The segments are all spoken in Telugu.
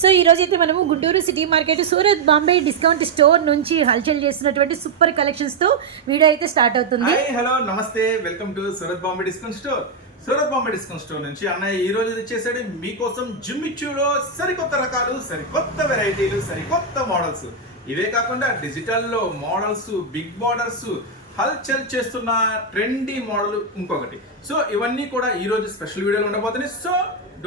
సో ఈ రోజు అయితే మనము Guntur city market Surat Bombay discount store నుంచి హల్చల్ చేస్తున్నటువంటి సూపర్ కలెక్షన్స్తో వీడియో అయితే స్టార్ట్ అవుతుంది. హలో నమస్తే welcome to Surat Bombay Discount Store. Surat Bombay Discount Store నుంచి అన్నయ్య ఈ రోజు వచ్చేసాడు మీకోసం జిమ్మిచ్యూలో సరికొత్త రకాలు సరికొత్త వెరైటీలు సరికొత్త మోడల్స్. ఇవే కాకుండా డిజిటల్లో మోడల్స్ బిగ్ బార్డర్స్ హల్చల్ చేస్తున్న ట్రెండీ మోడల్ ఇంకొకటి. సో ఇవన్నీ కూడా ఈ రోజు స్పెషల్ వీడియోలో ఉండబోతున్నాయి. So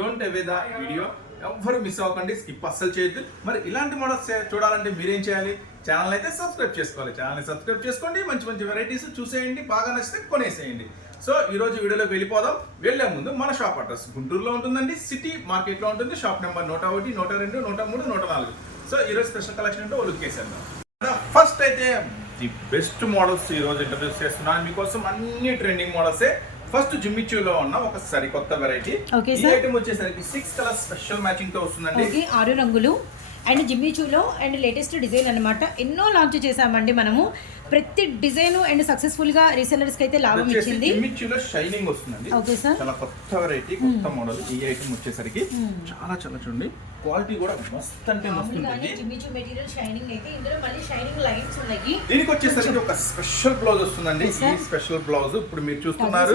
don't away the video ఎవ్వరు మిస్ అవ్వకండి స్కిప్ అస్సలు చేయొద్దు. మరి ఇలాంటి మోడల్స్ చూడాలంటే మీరేం చేయాలి? ఛానల్ అయితే సబ్స్క్రైబ్ చేసుకోవాలి. ఛానల్ని సబ్స్క్రైబ్ చేసుకోండి. మంచి మంచి వెరైటీస్ చూసేయండి. బాగా నచ్చితే కొనేసేయండి. సో ఈ రోజు వీడియోలోకి వెళ్ళిపోదాం. వెళ్ళే ముందు మన షాప్ అడ్రస్ గుంటూరులో ఉంటుందండి. సిటీ మార్కెట్లో ఉంటుంది. షాప్ నెంబర్ నూట ఒకటి నూట రెండు నూట మూడు నూట నాలుగు. సో ఈ రోజు స్పెషల్ కలెక్షన్ అంటే లుక్ వేసేద్దాం ఫస్ట్ అయితే ది బెస్ట్ మోడల్స్ ఈ రోజు ఇంట్రడ్యూస్ చేస్తున్నాను. మీకోసం అన్ని ట్రెండింగ్ మోడల్సే ఫస్ట్ జిమ్మిచ్యూలో ఉన్న ఒక సరికొత్త వెరైటీ ఈ. ఐటమ్ వచ్చేసరికి సిక్స్ కలర్ స్పెషల్ మ్యాచింగ్తో వస్తుందండి. ఓకే ఆరు రంగులు. అండ్ జిమ్మిచూలో అండ్ లేటెస్ట్ డిజైన్ అన్నమాట. ఎన్నో లాంచ్ చేసామండి మనము. ప్రతి డిజైన్ అండ్ సక్సెస్ఫుల్గా రీసెలర్స్కి అయితే లాభం ఇచ్చింది. జిమ్మిచ్యూలో షైనింగ్ వస్తుందండి. ఓకే సార్ చాలా కొత్త వెరైటీ కొత్త మోడల్ ఈ ఐటమ్ వచ్చేసరికి. చాలా చాలా చూడండి. క్వాలిటీ కూడా మస్త్ అంటే మస్తు ఉంటుంది. మెటీరియల్ షైనింగ్ అయితే ఇందులో మళ్ళీ షైనింగ్ లైన్స్ ఉన్నాయి. దీనికి వచ్చేసరికి ఒక స్పెషల్ బ్లౌజ్ వస్తుందండి. ఈ. స్పెషల్ బ్లౌజ్ ఇప్పుడు మీరు చూస్తున్నారు.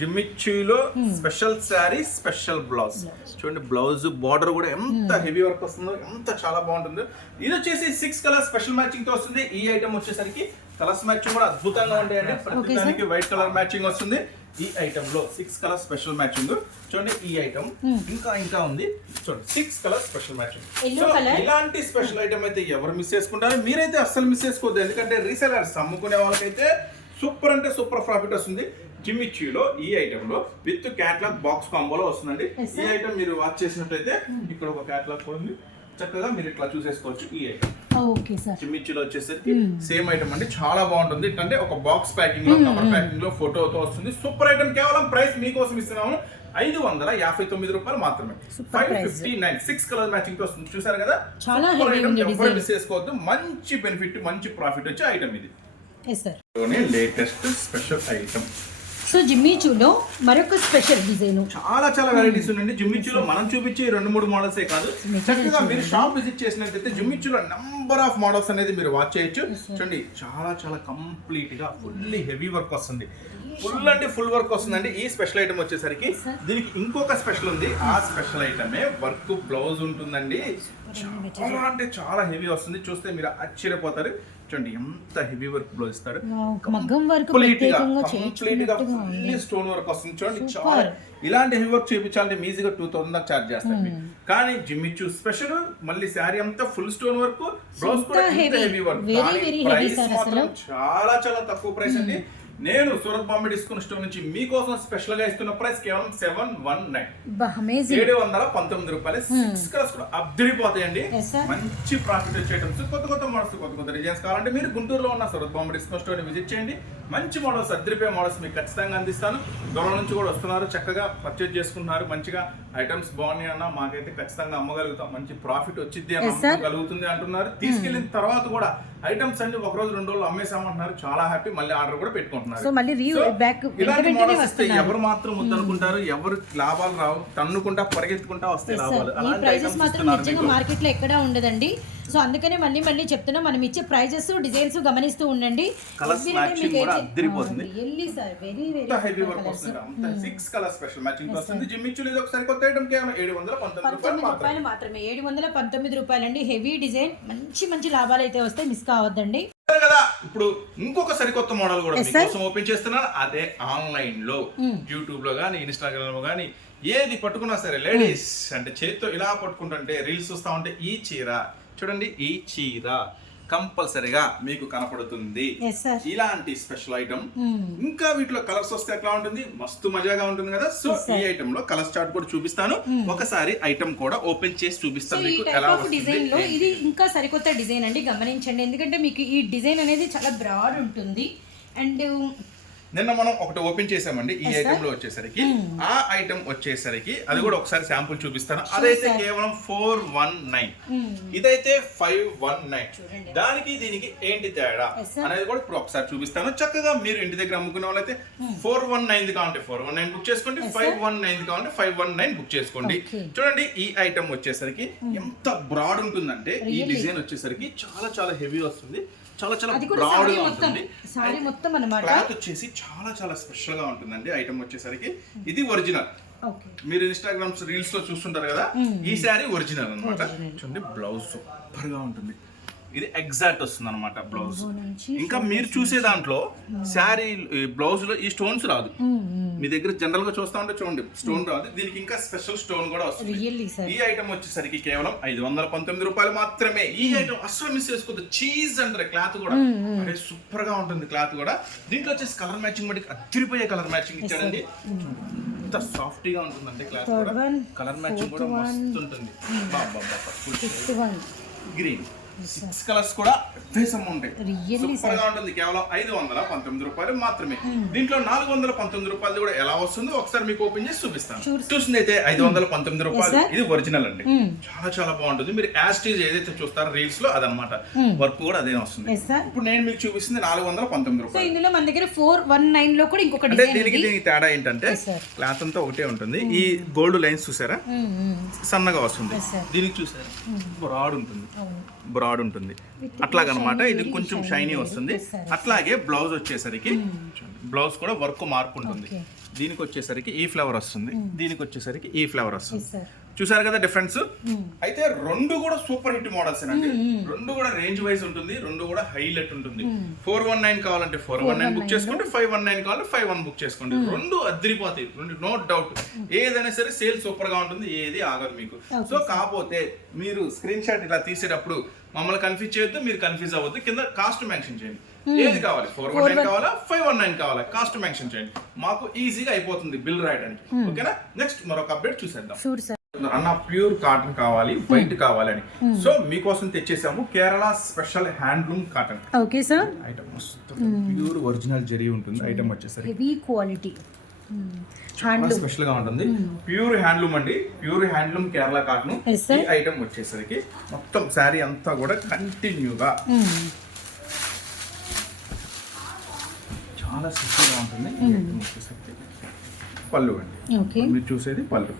జిమ్మిచ్యూలో స్పెషల్ శారీ స్పెషల్ బ్లౌజ్ చూడండి బ్లౌజ్ బార్డర్ కూడా ఎంత హెవీ వర్క్ వస్తుందో ఎంత చాలా బాగుంటుందో. ఇది వచ్చేసి సిక్స్ కలర్ స్పెషల్ మ్యాచింగ్తో వస్తుంది. ఈ ఐటమ్ వచ్చేసరికి కలర్స్ మ్యాచింగ్ కూడా అద్భుతంగా ఉంటాయండి. ప్రతి. దానికి వైట్ కలర్ మ్యాచింగ్ వస్తుంది. ఈ ఐటమ్లో సిక్స్ కలర్ స్పెషల్ మ్యాచింగ్ చూడండి ఈ ఐటమ్ ఇంకా ఇంకా ఉంది. చూడండి సిక్స్ కలర్ స్పెషల్ మ్యాచింగ్. ఇలాంటి స్పెషల్ ఐటమ్ అయితే ఎవరు మిస్ చేసుకుంటారో? మీరైతే అస్సలు మిస్ చేసుకోవద్దు. ఎందుకంటే రీసెలర్స్ అమ్ముకునే వాళ్ళకైతే సూపర్ అంటే సూపర్ ప్రాఫిట్ వస్తుంది. జిమ్మిచ్యూలో ఈ ఐటమ్లో విత్ క్యాట్లాగ్ బాక్స్ కాంబోలో వస్తుందండి. ఈ ఐటమ్ మీరు వాచ్ చేసినట్లయితే ఇక్కడ ఒక క్యాట్లాగ్ ఉంది. చక్కగా మీరు ఇట్లా చూసేసుకోవచ్చు ఈ ఐటమ్ ఓకే సార్. చిమ్మిచ్చిలో వచ్చేసరికి సేమ్ ఐటమ్ అండి. చాలా బాగుంటుంది. అంటే ఒక బాక్స్ ప్యాకింగ్లో కవర్ ప్యాకింగ్లో ఫోటోతో వస్తుంది. సూపర్ ఐటమ్ కేవలం ప్రైస్ మీకోసం ఇస్తున్నాము. ఐదు వందల యాభై తొమ్మిది రూపాయలు మాత్రమే. Five. Fifty nine six colour మ్యాచింగ్తో వస్తుంది. చూసారు కదా? చాలా. మిస్ చేసుకోవద్దు. మంచి బెనిఫిట్ మంచి ప్రాఫిట్ వచ్చే ఐటమ్ ఇది. లేటెస్ట్ స్పెషల్ ఐటమ్ సో జిమ్మిచూలో మరొక స్పెషల్ డిజైన్. చాలా చాలా వెరైటీస్ ఉన్నాయండి. జిమ్మిచ్చులో మనం చూపించే రెండు మూడు మోడల్సే కాదు. చక్కగా మీరు షాప్ విజిట్ చేసినట్లయితే జిమ్మిచ్చులో నంబర్ ఆఫ్ మోడల్స్ అనేది మీరు వాచ్ చేయొచ్చు. చూడండి చాలా చాలా కంప్లీట్గా ఫుల్లీ హెవీ వర్క్ వస్తుంది. ఫుల్ అంటే ఫుల్ వర్క్ వస్తుందండి. ఈ స్పెషల్ ఐటమ్ వచ్చేసరికి దీనికి ఇంకొక స్పెషల్ ఉంది. ఆ స్పెషల్ ఐటమే వర్క్ బ్లౌజ్ ఉంటుందండి. చాలా అంటే చాలా హెవీ వస్తుంది. చూస్తే మీరు ఆశ్చర్యపోతారు. చూడండి ఎంత హెవీ వర్క్ బ్లౌజ్ ఇస్తారు మగ్గం వరకు కంప్లీట్గా ఫుల్లీ స్టోన్ వర్క్ వస్తుంది చూడండి. చాలా ఇలాంటి హెవీ వర్క్ చేయించాలంటే ఈజీగా టూ థౌసండ్ దాకా చార్జ్ చేస్తారు మీకు. కానీ జిమ్మిచూ స్పెషల్ మళ్ళీ శారీ అంతా ఫుల్ స్టోన్ వర్క్ బ్లౌజ్ కూడా. హెవీ వర్క్ ప్రైస్ మాత్రం. చాలా చాలా తక్కువ ప్రైస్ అండి నేను సూరత్ బాంబే డిస్కౌంట్ స్టోర్ నుంచి మీకోసం స్పెషల్గా ఇస్తున్న ప్రైస్ కేవలం సెవెన్ వన్ నైన్ ఏడు వందల పంతొమ్మిది రూపాయలు. సిక్స్ కలర్స్ కూడా అద్దరిపోతాయండి. మంచి ప్రాఫిట్ వచ్చే ఐటమ్స్ కొత్త కొత్త మోడల్స్ కొత్త కొత్త డిజైన్స్ కావాలంటే మీరు గుంటూరులో ఉన్న Surat Bombay Discount Store visit చేయండి. మంచి మోడల్స్ అద్దరిపోయే మోడల్స్ మీకు ఖచ్చితంగా అందిస్తాను. దూరం నుంచి కూడా వస్తున్నారు చక్కగా పర్చేజ్ చేసుకుంటున్నారు. మంచిగా ఐటమ్స్ బాగున్నాయి అన్న మాకైతే ఖచ్చితంగా అమ్మగలుగుతాం. మంచి ప్రాఫిట్ వచ్చింది. కలుగుతుంది అంటున్నారు. తీసుకెళ్ళిన తర్వాత కూడా ఐటమ్స్ అన్ని ఒక రోజు రెండు రోజులు అమ్మేసామంటున్నారు. చాలా హ్యాపీ. మళ్ళీ ఆర్డర్ కూడా పెట్టుకుంటున్నారు. సో మళ్ళీ బ్యాక్ ఇలాంటి మోడల్స్ వస్తున్నారు. ఎవరు మాత్రం వద్దనుకుంటారు. ఎవరు లాభాలు రావు. తన్నుకుంటా పరిగెత్తుకుంటా sir. లాభాలు. అలాంటి. మార్కెట్లో ఎక్కడా ఉండదండి. సో అందుకనే మళ్ళీ మళ్ళీ చెప్తున్నా మనం ఇచ్చే ప్రైజెస్ డిజైన్స్ గమనిస్తూ ఉండండి. రూపాయలు మాత్రమే. ఏడు వందల పంతొమ్మిది రూపాయలండి. హెవీ డిజైన్ మంచి మంచి లాభాలు అయితే వస్తాయి మిస్ కావద్దండి. కదా? ఇప్పుడు ఇంకొక సరికొత్త మోడల్ కూడా. మీకోసం ఓపెన్ చేస్తున్నాను. అదే ఆన్లైన్లో యూట్యూబ్లో గానీ ఇన్స్టాగ్రామ్లో గానీ ఏది పట్టుకున్నా సరే లేడీస్ అంటే చేతితో ఇలా పట్టుకుంటుంటే రీల్స్ చూస్తా ఉంటే ఈ చీర చూడండి ఈ చీర కంపల్సరిగా మీకు కనపడుతుంది. ఇలాంటి స్పెషల్ ఐటమ్ ఇంకా వీటిలో కలర్స్ వస్తే ఎట్లా ఉంటుంది? మస్తు మజాగా ఉంటుంది కదా? సో. ఈ ఐటమ్లో కలర్ చార్ట్ కూడా చూపిస్తాను. ఒకసారి ఐటమ్ కూడా ఓపెన్ చేసి చూపిస్తాను మీకు ఎలా డిజైన్లో ఇది ఇంకా సరికొత్త డిజైన్ అండి గమనించండి. ఎందుకంటే మీకు ఈ డిజైన్ అనేది చాలా బ్రాడ్ ఉంటుంది. అండ్ నిన్న మనం ఒకటి ఓపెన్ చేసామండి ఈ. Hmm. ఐటమ్లో వచ్చేసరికి ఆ ఐటమ్ వచ్చేసరికి అది కూడా ఒకసారి శాంపుల్ చూపిస్తాను అదైతే. కేవలం ఫోర్ వన్ నైన్ ఇదైతే ఫైవ్ వన్ నైన్ దానికి దీనికి ఏంటి తేడా. అనేది కూడా ఇప్పుడు ఒకసారి చూపిస్తాను చక్కగా మీరు ఇంటి దగ్గర అమ్ముకునే వాళ్ళైతే ఫోర్ వన్ నైన్ కావాలంటే ఫోర్ వన్ నైన్ బుక్ చేసుకోండి Hmm. ఫైవ్. వన్ నైన్ కావాలంటే ఫైవ్ వన్ నైన్ బుక్ చేసుకోండి. చూడండి ఈ ఐటమ్ వచ్చేసరికి ఎంత బ్రాడ్ ఉంటుందంటే ఈ? డిజైన్ వచ్చేసరికి చాలా చాలా హెవీ వస్తుంది చాలా చాలా అది కూడా బ్రాడ్ సారీ గా మొత్తం. ఉంటుంది. సారీ మొత్తం అన్నమాట. క్లాత్ వచ్చేసి చాలా చాలా స్పెషల్గా ఉంటుందండి. ఐటమ్ వచ్చేసరికి ఇది ఒరిజినల్ మీరు ఇన్స్టాగ్రామ్ రీల్స్లో చూస్తుంటారు కదా ఈ శారీ ఒరిజినల్ అన్నమాట. Original. చూడండి బ్లౌజ్ సూపర్గా ఉంటుంది. ఇది ఎగ్జాక్ట్ వస్తుంది అనమాట బ్లౌజ్ ఇంకా మీరు చూసే దాంట్లో శారీ బ్లౌజ్లో ఈ స్టోన్స్ రాదు. మీ దగ్గర జనరల్గా చూస్తా ఉంటే చూడండి స్టోన్ రాదు. దీనికి ఇంకా స్పెషల్ స్టోన్ కూడా వస్తుంది. ఈ ఐటమ్ వచ్చేసరికి కేవలం ఐదు వందల పంతొమ్మిది రూపాయలు మాత్రమే. ఈ ఐటమ్ అస్సలు మిస్ చేసుకోవద్దు. చీజ్ అంటారు క్లాత్ కూడా. అరే సూపర్గా ఉంటుంది క్లాత్ కూడా. దీంట్లో వచ్చేసి కలర్ మ్యాచింగ్ బట్టి అదిరిపోయే కలర్ మ్యాచింగ్ ఇచ్చారండి ఎంత సాఫ్ట్గా ఉంటుందండి క్లాత్ కలర్ మ్యాచింగ్ కూడా. మస్తు ఉంటుంది. గ్రీన్. సిక్స్ కలర్స్ కూడా వేసం ఉంటాయి సూపర్గా ఉంటుంది. కేవలం ఐదు వందల పంతొమ్మిది రూపాయలు మాత్రమే. దీంట్లో నాలుగు వందల పంతొమ్మిది రూపాయలు కూడా ఎలా వస్తుందో ఒకసారి మీకు ఓపెన్ చేసి చూపిస్తాను. చూసింది అయితే ఐదు వందల పంతొమ్మిది రూపాయలు. ఇది ఒరిజినల్ అండి. చాలా చాలా బాగుంటుంది. మీరు యాస్టీజ్ ఏదైతే చూస్తారో రీల్స్లో అదనమాట వర్క్ కూడా అదే వస్తుంది. ఇప్పుడు నేను మీకు చూపిస్తుంది నాలుగు వందల పంతొమ్మిది రూపాయలు. ఇందులో మన దగ్గర ఫోర్ వన్ నైన్లో కూడా ఇంకొక అంటే దీనికి దీనికి తేడా ఏంటంటే. క్లాత్ అంతా ఒకటే ఉంటుంది. ఈ గోల్డ్ లైన్స్ చూసారా. సన్నగా వస్తుంది. దీనికి చూసారా? బ్రాడ్ ఉంటుంది. బ్రాడ్ ఉంటుంది. అట్లాగనమాట ఇది కొంచెం షైనీ వస్తుంది. అట్లాగే బ్లౌజ్ వచ్చేసరికి బ్లౌజ్ కూడా వర్క్ మార్పు ఉంటుంది. దీనికి వచ్చేసరికి ఈ ఫ్లవర్ వస్తుంది. దీనికి వచ్చేసరికి ఈ ఫ్లవర్ వస్తుంది. చూసారు కదా డిఫరెన్స్ అయితే రెండు కూడా సూపర్ హిట్ మోడల్స్ అండి రెండు కూడా రేంజ్ వైజ్ ఉంటుంది రెండు కూడా హైలైట్ ఉంటుంది. ఫోర్ వన్ నైన్ కావాలంటే ఫోర్ వన్ నైన్ బుక్ చేసుకోండి ఫైవ్ వన్ నైన్ కావాలంటే ఫైవ్ వన్ బుక్ చేసుకోండి. రెండు అద్దరిపోతాయి రెండు నో డౌట్ ఏదైనా సరే సేల్ సూపర్గా ఉంటుంది ఏది ఆగదు మీకు. సో కాకపోతే మీరు స్క్రీన్ షాట్ ఇలా తీసేటప్పుడు మమ్మల్ని కన్ఫ్యూజ్ చేయొద్దు మీరు కన్ఫ్యూజ్ అవ్వద్దు. కింద కాస్ట్ మెన్షన్ చేయండి. ఏది కావాలి? ఫోర్ వన్ నైన్ కావాలా? ఫైవ్ వన్ నైన్ కావాలా? కాస్ట్ మెన్షన్ చేయండి. మాకు ఈజీగా అయిపోతుంది బిల్ రాయడానికి. ఓకేనా? నెక్స్ట్ మరొక అప్డేట్ చూసేద్దాం. సార్ అన్న ప్యూర్ కాటన్ కావాలి వైట్ కావాలని. సో మీకోసం తెచ్చేసాము Kerala special handloom cotton. Okay sir. Item మస్తు ప్యూర్ ఒరిజినల్ జరీ ఉంటుంది ఐటమ్ వచ్చేసరికి. హెవీ క్వాలిటీ స్పెషల్గా ఉంటుంది. ప్యూర్ హ్యాండ్లూమ్ అండి. Pure handloom Kerala cotton. ఈ ఐటమ్ వచ్చేసరికి మొత్తం శారీ అంతా కూడా కంటిన్యూగా చాలా స్పెషల్గా ఉంటుంది వచ్చేసరికి పళ్ళు అండి. ఓకే మీరు చూసేది పళ్ళు.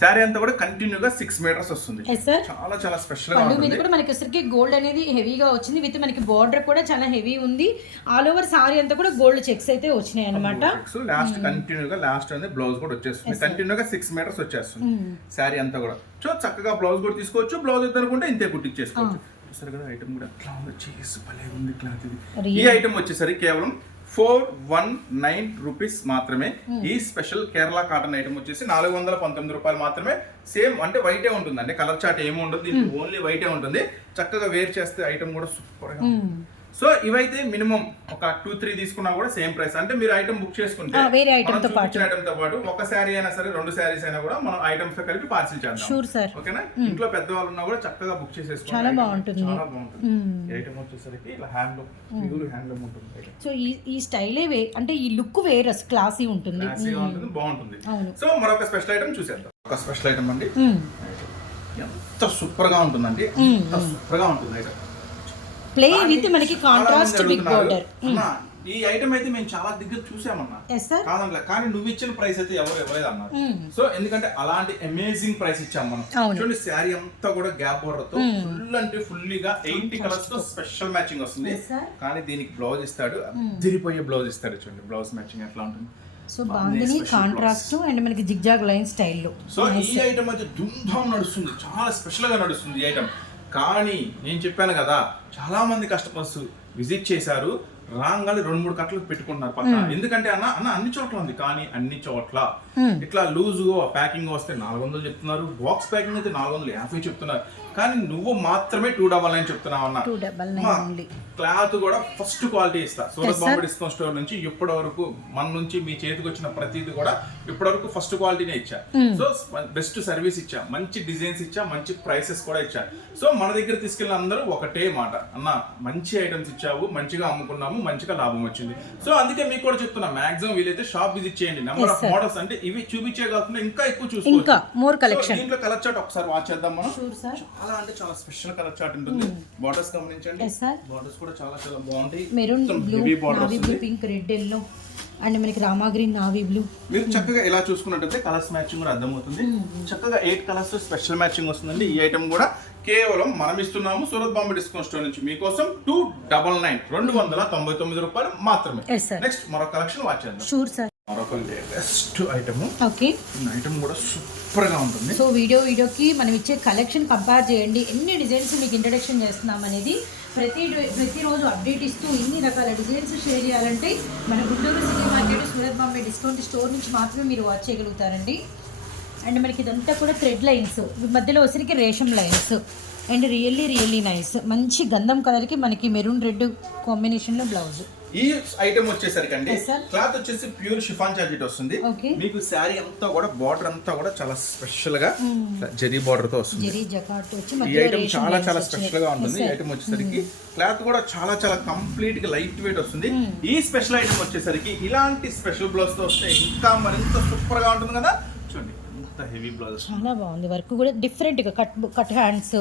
శారీ అంతా కూడా కంటిన్యూగా సిక్స్ మీటర్స్ వస్తుంది. చాలా చాలా స్పెషల్ పళ్ళు మీద కూడా మనకి వచ్చరికి గోల్డ్ అనేది హెవీగా వచ్చింది. విత్ మనకి బార్డర్ కూడా చాలా హెవీ ఉంది. ఆల్ ఓవర్ సారీ అంతా కూడా గోల్డ్ చెక్స్ అయితే వచ్చినాయి అనమాట లాస్ట్ కంటిన్యూగా లాస్ట్ అనేది బ్లౌజ్ కూడా వచ్చేస్తుంది. కంటిన్యూగా సిక్స్ మీటర్స్ వచ్చేస్తుంది. శారీ అంతా కూడా. సో చక్కగా బ్లౌజ్ కూడా తీసుకోవచ్చు. బ్లౌజ్ వద్దనుకుంటే ఇంతే కుట్టించేసుకోవచ్చు. చూసారు కదా ఐటమ్ కూడా భలే ఉంది క్లాత్ ఇది. ఈ ఐటమ్ వచ్చేసరికి కేవలం ఫోర్ వన్ నైన్ రూపీస్ మాత్రమే. ఈ స్పెషల్ కేరళ కాటన్ ఐటమ్ వచ్చేసి నాలుగు వందల పంతొమ్మిది రూపాయలు మాత్రమే. సేమ్ అంటే వైటే ఉంటుంది అంటే కలర్ చాట్ ఏమి ఉండదు దీనికి ఓన్లీ వైటే ఉంటుంది. చక్కగా వేర్ చేస్తే ఐటమ్ కూడా సూపర్గా ఉంటుంది. సో ఇవైతే మినిమం ఒక టూ త్రీ తీసుకున్నా కూడా సేమ్ ప్రైస్. అంటే మీరు ఐటమ్ బుక్ చేసుకుంటే ఆ, వేరే మనం తో పాటు. item తో పాటు ఒక శారీ అయినా సరే రెండు శారీస్ అయినా కూడా మనం ఐటమ్స్తో కలిపి పార్సిల్ చేద్దాం. షూర్ సార్ ఓకేనా? ఇంట్లో పెద్దవాళ్ళు ఉన్నా కూడా చక్కగా బుక్ చేసేసుకోండి. చాలా బాగుంటుంది. చాలా బాగుంటుంది. ఐటమ్ వచ్చేసరికి ఇలా హ్యాండ్లూమ్ ప్యూర్ హ్యాండ్లూమ్ ఉంటుంది. సో ఈ ఈ స్టైలే వే అంటే ఈ లుక్ వేరే క్లాసీ ఉంటుంది. క్లాసీగా ఉంటుంది బాగుంటుంది. అవును. సో మరొక స్పెషల్ ఐటమ్ చూసేద్దాం. ఒక స్పెషల్ ఐటమ్ అండి. ఎంత సూపర్గా ఉంటుందండి ఎంత సూపర్గా ఉంటుంది ఐటమ్ ప్లే విత్ మనకి కాంట్రాస్ట్ బిగ్ బార్డర్ ఈ ఐటమ్ అయితే మేము చాలా దగ్గర చూసామన్నా కాదనలే కానీ నువ్వు ఇచ్చిన ప్రైస్ అయితే ఎవరు ఇవ్వలేదు అన్నారు మ్మ్. సో ఎందుకంటే అలాంటి అమేజింగ్ ప్రైస్ ఇచ్చాం మనం. చూడండి శారీ అంతా కూడా గ్యాప్ బోర్డర్తో ఫుల్ అంటే ఫుల్లీగా ఎయిటీ కలర్స్తో స్పెషల్ మ్యాచింగ్ వస్తుంది. కానీ దీనికి బ్లౌజ్ ఇస్తాడు. తిరిగిపోయే బ్లౌజ్ ఇస్తాడు చూడండి బ్లౌజ్ మ్యాచింగ్ ఎట్లా ఉంటుంది. సో బాగుంది. కాంట్రాస్ట్ అండ్ మనకి జిగ్జాగ్ లైన్ స్టైల్లో సో ఈ ఐటమ్ అయితే ధూమ్ధామ్ నడుస్తుంది. చాలా స్పెషల్గా నడుస్తుంది ఈ ఐటమ్ కానీ నేను చెప్పాను కదా చాలా మంది కస్టమర్స్ విజిట్ చేశారు రాగానే రెండు మూడు కట్టలు పెట్టుకుంటున్నారు పక్కన ఎందుకంటే అన్న అన్న అన్ని చోట్ల ఉంది కానీ అన్ని చోట్ల. ఇట్లా లూజ్ ప్యాకింగ్ వస్తే నాలుగు వందలు చెప్తున్నారు బాక్స్ ప్యాకింగ్ అయితే నాలుగు వందలు యాభై చెప్తున్నారు. కానీ నువ్వు మాత్రమే టూ డబల్ నైన్ చెప్తున్నావు అన్న. క్లాత్ కూడా ఫస్ట్ క్వాలిటీ ఇస్తా. సూరత్ బాంబే డిస్కౌంట్ స్టోర్ నుంచి ఇప్పటి వరకు మన నుంచి మీ చేతికి వచ్చిన ప్రతిదీ కూడా ఇప్పటివరకు ఫస్ట్ క్వాలిటీనే ఇచ్చా. సో బెస్ట్ సర్వీస్ ఇచ్చా. మంచి డిజైన్స్ ఇచ్చా మంచి ప్రైసెస్ కూడా ఇచ్చా. సో మన దగ్గర తీసుకెళ్ళిన అందరూ ఒకటే మాట. అన్న మంచి ఐటమ్స్ ఇచ్చావు మంచిగా అమ్ముకున్నాము మంచిగా లాభం వచ్చింది. సో అందుకే మీకు కూడా చెప్తున్నా మాక్సిమం వీలైతే షాప్ విజిట్ చేయండి. నెంబర్ ఆఫ్ మోడల్స్ అంటే ఇవి చూపించే కాకుండా ఇంకా ఎక్కువ చూసుకోవచ్చు. దీంట్లో కలర్ చార్ట్ ఒకసారి వాచ్ చేద్దాం మనం. చాలా అంటే చాలా స్పెషల్ కలర్ చార్ట్ ఉంటుంది. బార్డర్స్ గమనించండి. ఎస్ సార్ బార్డర్స్ కూడా చాలా చాలా బాగుంటాయి. Maroon blue navy blue pink red yellow and మనకి రామా గ్రీన్ నావీ బ్లూ మీరు చక్కగా ఇలా చూసుకున్నట్టయితే కలర్స్ మ్యాచింగ్ కూడా అర్థమవుతుంది. చక్కగా ఎయిట్ కలర్స్ స్పెషల్ మ్యాచింగ్ వస్తుందండి. ఈ ఐటమ్ కూడా కేవలం మనం ఇస్తున్నాము సూరత్ బాంబే డిస్కౌంట్ స్టోర్ నుంచి. మీకోసం టూ డబల్ నైన్ రెండు వందల తొంభై తొమ్మిది రూపాయలు మాత్రమే. నెక్స్ట్ మరొక కలెక్షన్ వాచ్ చేద్దాం. షూర్ సార్ మరొక లేటెస్ట్ ఐటమ్ ఓకే ఐటమ్ కూడా సూపర్గా ఉంటుంది. సో వీడియో వీడియోకి మనం ఇచ్చే కలెక్షన్ కంపేర్ చేయండి. ఎన్ని డిజైన్స్ మీకు ఇంట్రడక్షన్ చేస్తున్నాం అనేది ప్రతి ప్రతిరోజు అప్డేట్ ఇస్తూ ఇన్ని రకాల డిజైన్స్ షేర్ చేయాలంటే మన Guntur city market Surat Bombay Discount Store నుంచి మాత్రమే మీరు వాచ్ చేయగలుగుతారండి. అండ్ మనకి ఇదంతా కూడా థ్రెడ్ లైన్స్ మధ్యలో వచ్చరికి రేషం lines and really really nice. మంచి గంధం కలర్కి మనకి మెరూన్ రెడ్ కాంబినేషన్లో బ్లౌజ్ ఈ ఐటమ్ వచ్చేసరికి అండి. క్లాత్ వచ్చేసి ప్యూర్ షిఫాన్ జాకెట్ వస్తుంది. మీకు శారీ అంతా కూడా బార్డర్ అంతా కూడా చాలా స్పెషల్గా జరీ బార్డర్తో వస్తుంది ఈ ఐటమ్ చాలా చాలా. స్పెషల్గా ఉంటుంది ఈ. ఐటమ్ వచ్చేసరికి క్లాత్ కూడా చాలా చాలా కంప్లీట్గా లైట్ వెయిట్ వస్తుంది ఈ స్పెషల్ ఐటమ్ వచ్చేసరికి ఇలాంటి స్పెషల్ బ్లౌజ్తో వస్తే ఇంకా మరింత సూపర్గా ఉంటుంది కదా హెవీ బ్లౌజ్ చాలా బాగుంది. వర్క్ కూడా డిఫరెంట్గా. కట్ కట్ హ్యాండ్స్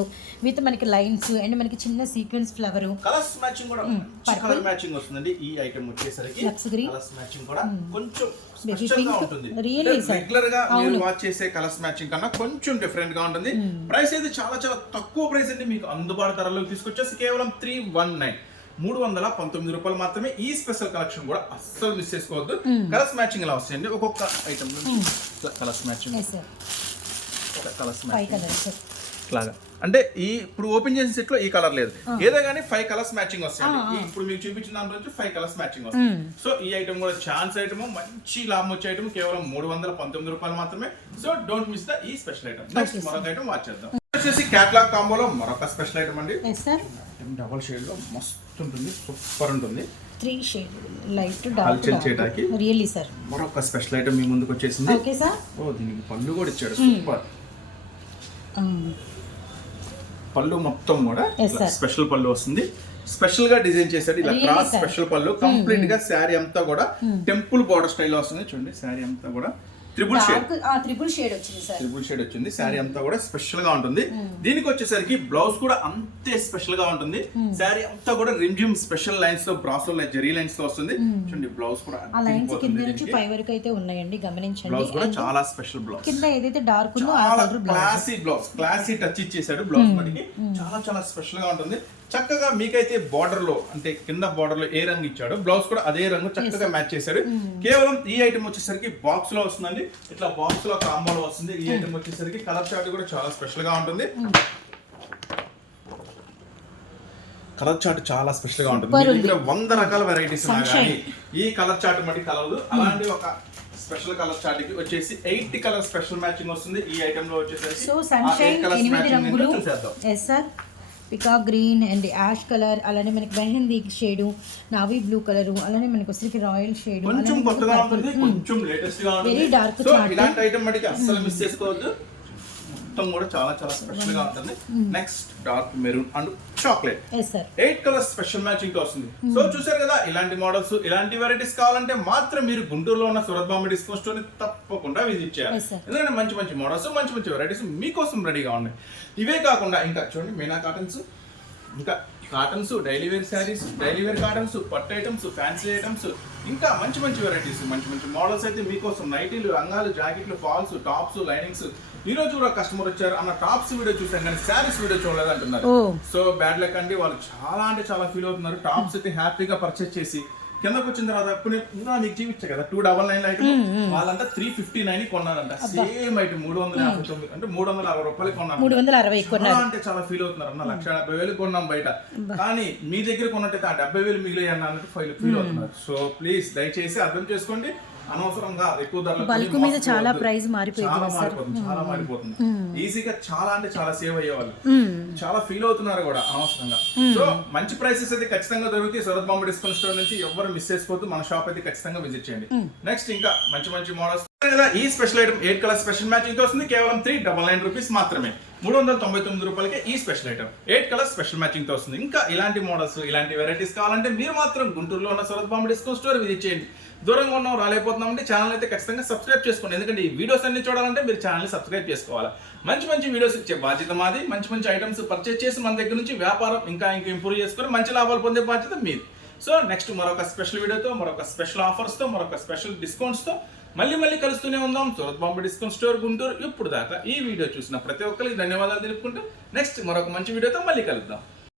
విత్ మనకి లైన్స్ అండ్ మనకి చిన్న సీక్వెన్స్ ఫ్లవర్. కలర్స్ మ్యాచింగ్ కూడా కలర్ మ్యాచింగ్ వస్తుందండి. ఈ ఐటమ్ వచ్చేసరికి. కలర్స్ మ్యాచింగ్ కూడా కొంచెం. రెగ్యులర్గా మీరు వాచ్ చేసే కలర్స్ మ్యాచింగ్ కన్నా కొంచెం డిఫరెంట్గా ఉంటుంది. ప్రైస్ అయితే చాలా చాలా తక్కువ ప్రైస్ అండి. మీకు అందుబాటు ధరలోకి తీసుకొచ్చేసి కేవలం త్రీ వన్ నైన్ మూడు వందల పంతొమ్మిది రూపాయలు మాత్రమే ఈ స్పెషల్ కలెక్షన్ కూడా అస్సలు మిస్ చేసుకోవద్దు. కలర్స్ మ్యాచింగ్ ఎలా వస్తాయండి. ఒక్కొక్క item colours matching colours matching ఇట్లాగా అంటే ఈ ఇప్పుడు ఓపెన్ చేసిన సెట్లో ఈ కలర్ లేదు. ఏదో కానీ ఫైవ్ కలర్స్ మ్యాచింగ్ వస్తాయి ఇప్పుడు మీకు చూపించిన దాంట్లో నుంచి ఫైవ్ కలర్స్ మ్యాచింగ్ వస్తాయి. సో ఈ ఐటమ్ కూడా ఛాన్స్ ఐటమ్ మంచి లాభం వచ్చే ఐటమ్ కేవలం మూడు వందల పంతొమ్మిది రూపాయలు మాత్రమే. సో డోంట్ మిస్ ద ఈ స్పెషల్ ఐటమ్ నెక్స్ట్ మరొక ఐటమ్ వాచ్ చేద్దాం. వచ్చేసి క్యాట్లాగ్ కాంబోలో మరొక స్పెషల్ ఐటమ్ అండి. డబల్ షేడ్లో మస్తు ఉంటుంది సూపర్ ఉంటుంది. త్రీ షేడ్ లైట్ డార్క్ చేయడానికి. రియల్లీ సార్ మరొక స్పెషల్ ఐటమ్ మీ ముందుకు వచ్చేసింది. ఓకే సార్ ఓ దీనికి పళ్ళు కూడా ఇచ్చాడు సూపర్ పళ్ళు మొత్తం కూడా. స్పెషల్ పళ్ళు వస్తుంది. స్పెషల్గా డిజైన్ చేశాడు ఇలా క్రాస్. స్పెషల్ పళ్ళు. కంప్లీట్గా శారీ అంతా కూడా టెంపుల్ బార్డర్ స్టైల్ వస్తుంది. చూడండి శారీ అంతా కూడా త్రిబుల్ షేడ్ వచ్చింది సార్ త్రిబుల్ షేడ్ వచ్చింది. శారీ అంతా కూడా స్పెషల్గా ఉంటుంది. దీనికి వచ్చేసరికి బ్లౌజ్ కూడా అంతే స్పెషల్గా ఉంటుంది. శారీ అంతా కూడా రిమ్జిమ్ స్పెషల్ లైన్స్తో బ్రాసో జెరీ లైన్స్తో వస్తుంది. చూడండి బ్లౌజ్ కూడా ఆ లైన్స్ కింద నుంచి. పై వరకు అయితే ఉన్నాయండి గమనించండి. బ్లౌజ్ కూడా చాలా స్పెషల్ బ్లౌజ్ కింద ఏదైతే డార్క్ ఉందో ఆ colour blouse classy blouse classy touch ఇచ్చేసాడు బ్లౌజ్ మనకి చాలా చాలా స్పెషల్గా ఉంటుంది. చక్కగా మీకైతే బార్డర్లో అంటే కింద బార్డర్లో ఏ రంగు ఇచ్చాడో బ్లౌజ్ కూడా అదే రంగు చక్కగా మ్యాచ్ చేశాడు. కేవలం ఈ ఐటమ్ వచ్చేసరికి బాక్స్లో వస్తుందండి. ఇట్లా బాక్స్లో కాంబోలో వస్తుంది. ఈ ఐటమ్ వచ్చేసరికి కలర్ చార్ట్ కూడా చాలా స్పెషల్గా ఉంటుంది కలర్ చార్ట్ చాలా స్పెషల్గా ఉంటుంది మీ. దగ్గర వంద రకాల వెరైటీస్ ఉన్నా Sunshine. కానీ ఈ కలర్ చార్ట్ మట్టి కలవదు. అలాంటి ఒక స్పెషల్ కలర్ చార్ట్కి వచ్చేసి ఎయిట్ కలర్ స్పెషల్ మ్యాచింగ్ వస్తుంది. ఈ ఐటమ్లో వచ్చేసరికి సో సన్షైన్ ఎనిమిది రంగులు. చూసేద్దాం. Yes sir peacock green and ash colour అలానే మనకి mehndi shade navy blue colour అలానే మనకి వచ్చరికి రాయల్ షేడ్ కొంచెం కొత్తగా ఉంటుంది మొత్తం కూడా చాలా చాలా స్పెషల్గా ఉంటుంది. Next dark maroon and chocolate eight colours special మ్యాచింగ్తో వస్తుంది. సో చూసారు కదా ఇలాంటి మోడల్స్ ఇలాంటి వెరైటీస్ కావాలంటే మాత్రం మీరు గుంటూరులో ఉన్న సూరత్ బాంబే డిస్కౌంట్ స్టోర్ని తప్పకుండా విజిట్ చేయాలి. ఎందుకంటే మంచి మంచి మోడల్స్ మంచి మంచి వెరైటీస్ మీకోసం రెడీగా ఉన్నాయి. ఇవే కాకుండా ఇంకా చూడండి మీనా కాటన్స్ ఇంకా cottons daily wear saris daily wear cottons పట్టు ఐటమ్స్ ఫ్యాన్సీ ఐటమ్స్ ఇంకా మంచి మంచి వెరైటీస్ మంచి మంచి మోడల్స్ అయితే మీకోసం నైటీలు రంగాలు జాకెట్లు ఫాల్స్ టాప్స్ లైనింగ్స్ ఈ రోజు కూడా కస్టమర్ వచ్చారు అన్న టాప్స్ వీడియో చూసాం కానీ శారీస్ వీడియో చూడలేదు అంటున్నారు సో బ్యాడ్ లక్ అండి. వాళ్ళు చాలా అంటే చాలా ఫీల్ అవుతున్నారు. టాప్స్ అయితే హ్యాపీగా పర్చేస్ చేసి కిందకు వచ్చిన తర్వాత కొన్ని ఇంకా మీకు చూపించా కదా టూ డబల్ నైన్ ఐటమ్ వాళ్ళంతా త్రీ ఫిఫ్టీ నైన్ కొన్నారంట. సేమ్ ఐటమ్ మూడు వందల యాభై తొమ్మిది అంటే మూడు వందల అరవై రూపాయలు కొన్నారు మూడు వందల అరవై చాలా అంటే చాలా ఫీల్ అవుతున్నారు అన్న లక్ష డెబ్బై వేలు కొన్నాం బయట. కానీ మీ దగ్గర కొన్నట్టయితే ఆ డెబ్బై వేలు మిగిలి అన్న అన్నట్టు ఫీల్ ఫీల్ అవుతున్నారు. సో ప్లీజ్ దయచేసి అర్థం చేసుకోండి. అనవసరంగా ఎక్కువ Bulk కొని మీద చాలా price మారిపోయింది చాలా. మారిపోతుంది చాలా మారిపోతుంది. ఈజీగా చాలా అంటే చాలా సేవ్ అయ్యేవాళ్ళు. చాలా ఫీల్ అవుతున్నారు కూడా అనవసరంగా. సో మంచి ప్రైసెస్ అయితే ఖచ్చితంగా దొరుకుతాయి. సూరత్ బాంబే డిస్కౌంట్ స్టోర్ నుంచి ఎవరు మిస్ చేసుకోవద్దు. మన షాప్ అయితే ఖచ్చితంగా విజిట్ చేయండి. నెక్స్ట్ ఇంకా మంచి మంచి మోడల్స్ ఈ special item eight colour special మ్యాచింగ్తో వస్తుంది. కేవలం త్రీ డబల్ నైన్ రూపీస్ మాత్రమే. మూడు వందల తొంభై తొమ్మిది రూపాయలకి ఈ special item. Eight colour special మ్యాచింగ్తో వస్తుంది. ఇంకా ఇలాంటి మోడల్స్ ఇలాంటి వెరైటీస్ కావాలంటే మీరు మాత్రం గుంటూరులో ఉన్న Surat Bombay discount store visit చేయండి. దూరంగా ఉన్నాం రాలేకపోతున్నామంటే ఛానల్ అయితే ఖచ్చితంగా సబ్స్క్రైబ్ చేసుకోండి. ఎందుకంటే ఈ వీడియోస్ అన్ని చూడాలంటే మీరు ఛానల్ని సబ్స్క్రైబ్ చేసుకోవాలి. మంచి మంచి వీడియోస్ ఇచ్చే బాధ్యత మాది. మంచి మంచి ఐటమ్స్ పర్చేస్ చేసి మన దగ్గర నుంచి వ్యాపారం ఇంకా ఇంకా ఇంప్రూవ్ చేసుకొని మంచి లాభాలు పొందే బాధ్యత మీది. సో నెక్స్ట్ మరొక స్పెషల్ వీడియోతో మరొక స్పెషల్ ఆఫర్స్తో మరొక స్పెషల్ డిస్కౌంట్స్తో మళ్ళీ మళ్ళీ కలుస్తూనే ఉందాం. Surat Bombay discount store Guntur. ఇప్పుడు దాకా ఈ వీడియో చూసిన ప్రతి ఒక్కరికి ధన్యవాదాలు తెలుపుకుంటూ నెక్స్ట్ మరొక మంచి వీడియోతో మళ్ళీ కలుద్దాం.